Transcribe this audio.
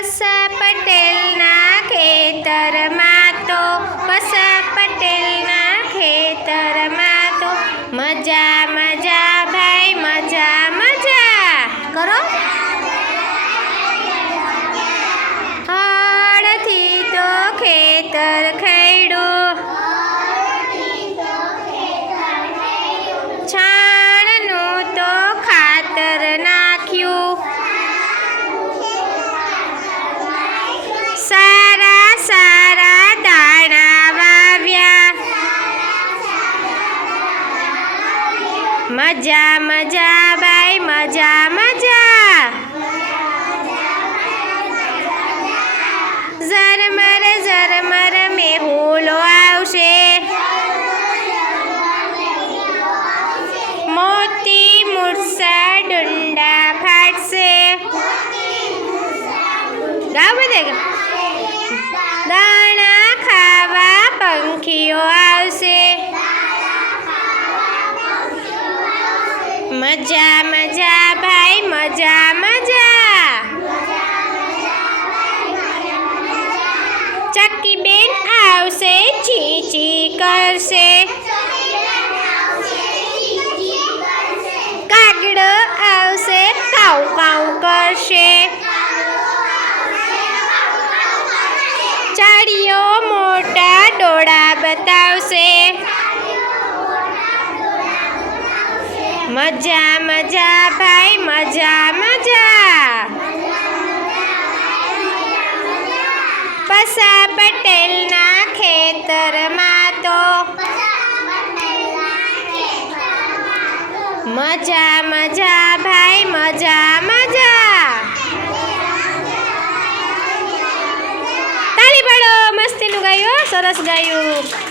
પસા પટેલના ખેતરમાં મજા મજા ભાઈ મજા મજા ઝરમર ઝરમર મેહુલો આવશે મોતી મુરસા ડુંડા ફાટશે ગાવ બધે મજા મજા, ભાઈ, મજા મજા. ચક્કી બેન આવશે ચી ચી કરશે. કાગડો આવશે, કાઉ કાઉ કરશે. ચાડીઓ મોટા ડોળા બતાવશે. મજા મજા, ભાઈ, મજા મજા. પસા પટેલના ખેતરમાં તો મજા મજા, ભાઈ, મજા મજા. તાળી પાડો, મસ્તીનું ગાયું સરસ ગાયું.